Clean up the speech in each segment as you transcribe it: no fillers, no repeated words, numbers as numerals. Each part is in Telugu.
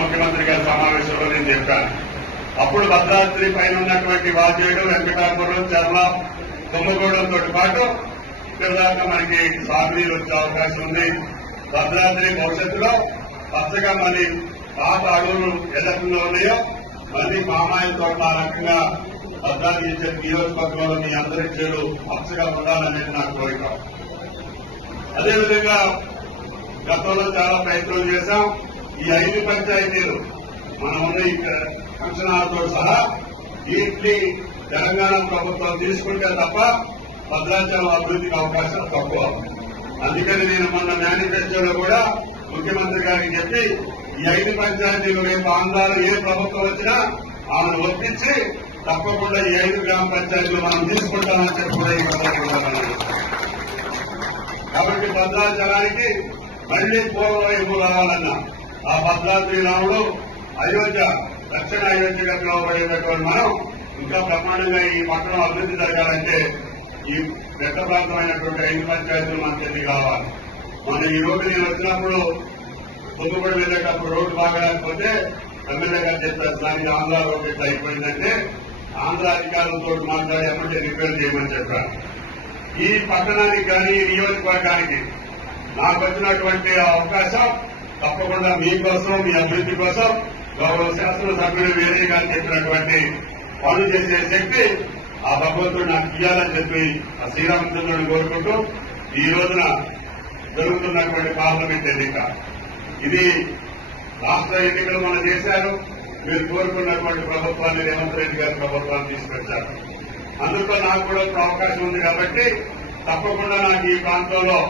ముఖ్యమంత్రి గారి సమావేశంలో నేను చెప్పాను. అప్పుడు భద్రాద్రి పైన ఉన్నటువంటి వాజేడు, వెంకటాపురం, చర్ల, తుమ్మగూడెంతో పాటు ఇక్కడ దాకా మనకి సాగునీరు వచ్చే అవకాశం ఉంది. భద్రాద్రి భవిష్యత్తులో పచ్చగా మళ్ళీ పాత అడవులు ఎదకుండా ఉన్నాయో మళ్ళీ పామాయిల్ తోట ఆ రకంగా భద్రాద్రి నియోజకవర్గంలో మీ అందరి చేడు పచ్చగా ఉండాలనేది నా కోరిక. అదేవిధంగా గతంలో చాలా ప్రయత్నాలు చేశాం. ఈ 5 పంచాయతీలు మనం ఉన్న ఈ ఫంక్షన్ హాల్తో సహా వీటిని తెలంగాణ ప్రభుత్వం తీసుకుంటే తప్ప భద్రాచలం అభివృద్ధికి అవకాశాలు తక్కువ. అందుకని నేను మొన్న మేనిఫెస్టోలో కూడా ముఖ్యమంత్రి గారికి చెప్పి ఈ 5 పంచాయతీలు రేపు ఆంధ్రాలో ఏ ప్రభుత్వం వచ్చినా ఆమెను ఒప్పించి తప్పకుండా ఈ 5 గ్రామ పంచాయతీలు మనం తీసుకుంటామని చెప్పి కూడా ఈ సందర్భంగా కాబట్టి భద్రాచలానికి మళ్లీ పూర్వవైపు రావాలన్నా ఆ భద్రాద్రి రాముడు అయోధ్య, దక్షిణ అయోధ్యగా పిలువబడేటటువంటి మనం ఇంకా బ్రహ్మాండంగా ఈ పట్టణం అభివృద్ధి జరగాలంటే ఈ పెద్ద ప్రాంతమైనటువంటి 5 పంచాయతీలు మనకి ఎన్ని కావాలి. మనం ఈ రోజు నేను వచ్చినప్పుడు పొద్దుపడి వెళ్ళేటప్పుడు రోడ్డు బాగలేకపోతే ఎమ్మెల్యే గారు చెప్పారు, దానికి ఆంధ్ర రోడ్డు ఎట్లా అయిపోయిందంటే ఆంధ్ర అధికారులతో మాట్లాడి ఎమ్మెల్యే రిపేర్ చేయమని చెప్పారు. ఈ పట్టణానికి కానీ ఈ నియోజకవర్గానికి నాకు వచ్చినటువంటి అవకాశం తప్పకుండా మీకోసం, మీ అభివృద్ధి కోసం గౌరవ శాసనసభ్యులు వేరే గారు చెప్పినటువంటి పనులు చేసే శక్తి ఆ భగవంతుడు నాకు ఇయ్యాలని చెప్పి ఆ శ్రీరామచంద్రుడిని కోరుకుంటూ ఈ రోజున జరుగుతున్నటువంటి పార్లమెంట్ ఎన్నిక ఇది రాష్ట్ర ఎన్నికలు మనం చేశారు. మీరు కోరుకున్నటువంటి ప్రభుత్వాన్ని రేవంత్ రెడ్డి గారి ప్రభుత్వాన్ని తీసుకొచ్చారు. అందులో నాకు కూడా ఇప్పుడు అవకాశం ఉంది కాబట్టి తప్పకుండా నాకు ఈ ప్రాంతంలో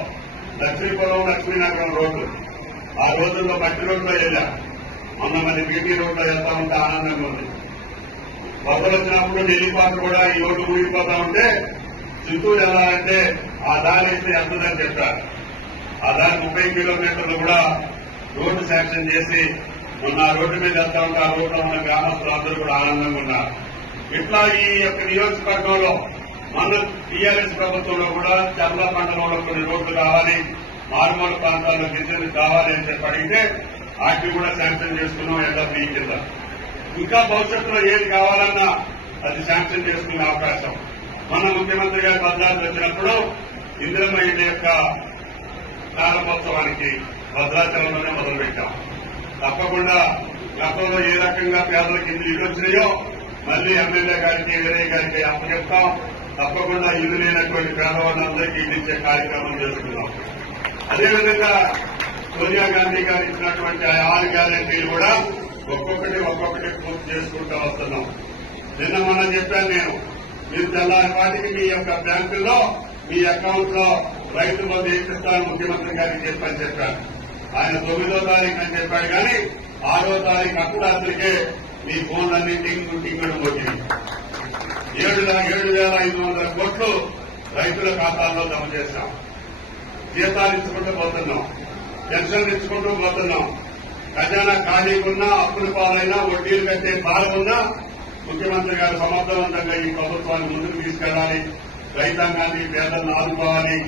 లక్ష్మీపురం, లక్ష్మీనగరం రోడ్డు ఆ రోజుల్లో మట్టి రోడ్లో వెళ్ళా. మొన్న మరి బీటీ రోడ్లో వెళ్తా ఉంటే ఆనందంగా ఉంది. వరదలు వచ్చినప్పుడు నెల్లిపాటు కూడా ఈ రోడ్డు ఊడిపోతా ఉంటే చిత్తూరు వెళ్ళాలంటే ఆ దారి అయితే ఎంతదని చెప్పారు. ఆ దారి 30 కిలోమీటర్లు కూడా రోడ్డు శాంక్షన్ చేసి మొన్న ఆ రోడ్డు మీద వెళ్తా ఉంటే ఆ రోడ్లో ఉన్న గ్రామస్తులందరూ కూడా ఆనందంగా ఉన్నారు. ఇట్లా ఈ యొక్క నియోజకవర్గంలో మన టీఆర్ఎస్ ప్రభుత్వంలో కూడా చర్ల మండలంలో కొన్ని రోడ్లు కావాలి, మారుమూల ప్రాంతాల్లో గిరిజనులు కావాలి అని చెప్పి అడిగితే వాటిని కూడా శాంక్షన్ చేసుకున్నాం. ఎల్ఎఫ్ఈ కింద ఇంకా భవిష్యత్తులో ఏది కావాలన్నా అది శాంక్షన్ చేసుకునే అవకాశం. మన ముఖ్యమంత్రి గారు భద్రాద్రి వచ్చినప్పుడు ఇందిరమ్మ ఇళ్ల యొక్క ప్రారంభోత్సవానికి భద్రాచలంలోనే మొదలుపెట్టాం. తప్పకుండా గతంలో ఏ రకంగా పేదలకు ఇల్లు వచ్చినాయో మళ్లీ ఎమ్మెల్యే గారికి, వేరే గారికి అప్పచెప్తాం. తప్పకుండా ఇల్లు లేనటువంటి పేదవాళ్ళందరికీ ఇల్లు ఇచ్చే కార్యక్రమం చేస్తున్నాం. అదేవిధంగా సోనియా గాంధీ గారు ఇచ్చినటువంటి 6 గ్యారెంటీలు కూడా ఒక్కొక్కటి పూర్తి చేసుకుంటూ వస్తున్నాం. నిన్న మనం చెప్పాను నేను, మీరు తెల్లారిపాటికి మీ యొక్క బ్యాంకుల్లో మీ అకౌంట్ లో రైతు బంధు వేపిస్తాను ముఖ్యమంత్రి గారికి చెప్పాను. ఆయన 9వ తారీఖు అని చెప్పాడు కానీ 6వ తారీఖు అర్ధరాత్రికే మీ ఫోన్లన్నీ టింగుడు కొట్టింది. 7,500 కోట్లు రైతుల ఖాతాల్లో జమ చేశాం. జీతాలు ఇచ్చుకుంటూ పోతున్నాం, పెన్షన్లు ఇచ్చుకుంటూ పోతున్నాం. ఖజానా ఖాళీకున్నా, అప్పుల పాలైనా, వడ్డీలు కట్టే భారం ఉన్నా ముఖ్యమంత్రి గారు సమర్థవంతంగా ఈ ప్రభుత్వాన్ని ముందుకు తీసుకెళ్లాలి. రైతాంగాన్ని, పేదలను ఆదుకోవాలి.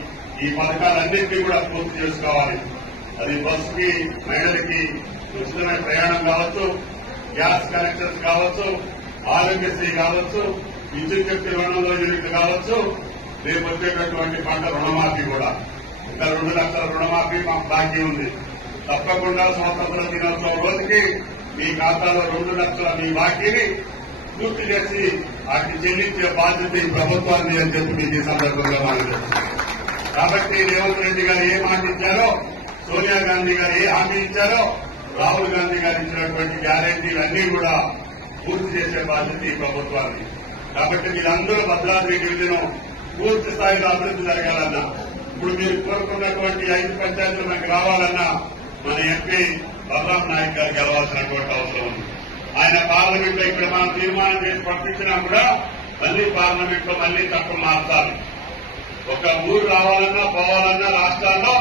ఈ పథకాలన్నింటినీ కూడా పూర్తి చేసుకోవాలి. అది బస్సుకి, మహిళలకి ఉచితమైన ప్రయాణం కావచ్చు, గ్యాస్ కనెక్షన్స్ కావచ్చు, ఆరోగ్యశ్రీ కావచ్చు, విద్యుత్ శక్తి 200 యూనిట్లు కావచ్చు, రేపు వచ్చేటటువంటి పంట రుణమాఫీ కూడా ఇంకా 2 లక్షల రుణమాఫీ మాకు బాకీ ఉంది. తప్పకుండా స్వాతంత్ర దినోత్సవం రోజుకి మీ ఖాతాలో 2 లక్షల మీ బాకీని పూర్తి చేసి వాటిని చెల్లించే బాధ్యత ఈ ప్రభుత్వాన్ని అని చెప్పి మీకు ఈ సందర్భంగా మాట్లాడారు. కాబట్టి రేవంత్ రెడ్డి గారు ఏ మాట ఇచ్చారో, సోనియా గాంధీ గారు ఏ హామీ ఇచ్చారో, రాహుల్ గాంధీ గారు ఇచ్చినటువంటి గ్యారెంటీలన్నీ కూడా పూర్తి చేసే బాధ్యత ఈ ప్రభుత్వాన్ని. కాబట్టి మీరందరూ భద్రాద్రి డివిజన్ పూర్తి స్థాయిలో అభివృద్ధి జరగాలన్నా, ఇప్పుడు మీరు కోరుకున్నటువంటి 5 పంచాయతీలు మనకు రావాలన్నా మన ఎంపీ బలరాం నాయక్ గారు గెలవాల్సినటువంటి అవసరం ఉంది. ఆయన పార్లమెంట్ లో ఇక్కడ మనం తీర్మానం చేసి పంపించినా కూడా మళ్లీ పార్లమెంట్ లో మళ్లీ చట్టం మార్చాలి. ఒక ఊరు రావాలన్నా, పోవాలన్నా రాష్ట్రాల్లో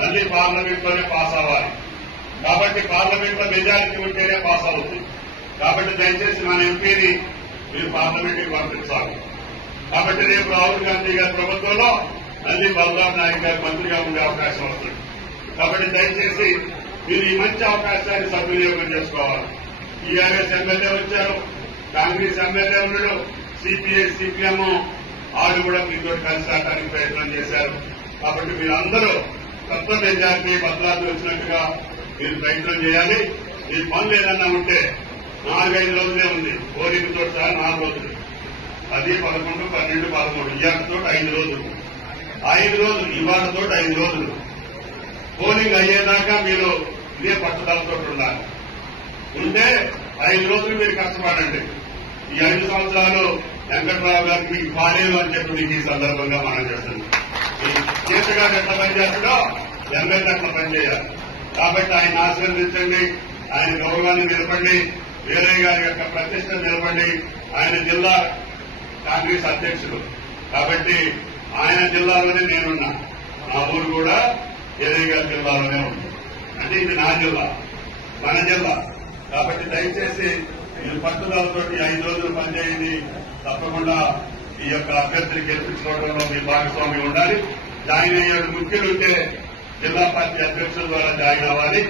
మళ్లీ పార్లమెంట్ లోనే పాస్ అవ్వాలి. కాబట్టి పార్లమెంట్ లో మెజారిటీ ఉంటేనే పాస్ అవుతుంది. కాబట్టి దయచేసి మన ఎంపీని మీరు పార్లమెంట్ కి పంపించాలి. కాబట్టి రేపు రాహుల్ గాంధీ గారి ప్రభుత్వంలో మళ్లీ బలరాం నాయక్ గారు మంత్రిగా ఉండే అవకాశం వస్తుంది. కాబట్టి దయచేసి మీరు ఈ మంచి అవకాశాన్ని సద్వినియోగం చేసుకోవాలి. టీఆర్ఎస్ ఎమ్మెల్యే వచ్చారు, కాంగ్రెస్ ఎమ్మెల్యే ఉన్నాడు, సిపిఐ సిపిఎం వాళ్ళు కూడా మీతో కలిసి రావడానికి ప్రయత్నం చేశారు. కాబట్టి మీరందరూ కొత్త మెజార్టీ బదలాలు వచ్చినట్టుగా మీరు ప్రయత్నం చేయాలి. మీ పనులు ఏదన్నా ఉంటే 4-5 రోజులే ఉంది, పోలింగ్తో సహా 4 రోజులు, 10, 11, 12, 13 ఇవాళతో 5 రోజులు, 5 రోజులు ఇవాళతో 5 రోజులు పోలింగ్ అయ్యేదాకా మీరు ఇదే పట్టుదలతో ఉండాలి. ఉంటే 5 రోజులు మీరు కష్టపడండి. ఈ 5 సంవత్సరాలు వెంకట్రావు గారికి మీకు బాలేదు అని చెప్పి మీకు ఈ సందర్భంగా మనం చేస్తుంది. ఈ కేసీఆర్ ఎట్లా పనిచేస్తుందో ఎమ్మెల్యే అట్లా పనిచేయాలి. కాబట్టి ఆయన ఆశీర్వదించండి, ఆయన గౌరవాన్ని నిలబండి, వీరయ్య గారి యొక్క ప్రతిష్ట నిలబండి. ఆయన జిల్లా కాంగ్రెస్ అధ్యక్షుడు కాబట్టి ఆయన జిల్లాలోనే నేనున్నా. నా ఊరు కూడా వీరయ్య గారి జిల్లాలోనే ఉంది. అంటే ఇది నా జిల్లా, మన జిల్లా. కాబట్టి దయచేసి మీరు పట్టుదలతో 5 రోజులు పనిచేయండి. తప్పకుండా ఈ యొక్క అభ్యర్థిని గెలిపించుకోవడంలో మీ భాగస్వామి ఉండాలి. జాయిన్ అయ్యే ముఖ్యులుంటే జిల్లా పార్టీ అధ్యక్షుల ద్వారా జాయిన్ అవ్వాలి.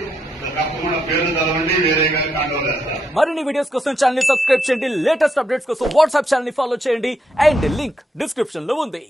తప్పకుండా పేరు చదవండి, వేరే గారి కంట్రోల్ చేస్తారు. మరిన్ని వీడియోస్ కోసం ఛానల్ ని సబ్స్క్రైబ్ చేయండి, లేటెస్ట్ అప్డేట్స్ కోసం వాట్సాప్ ఛానల్ ని ఫాలో చేయండి అండ్ లింక్ డిస్క్రిప్షన్ లో ఉంది.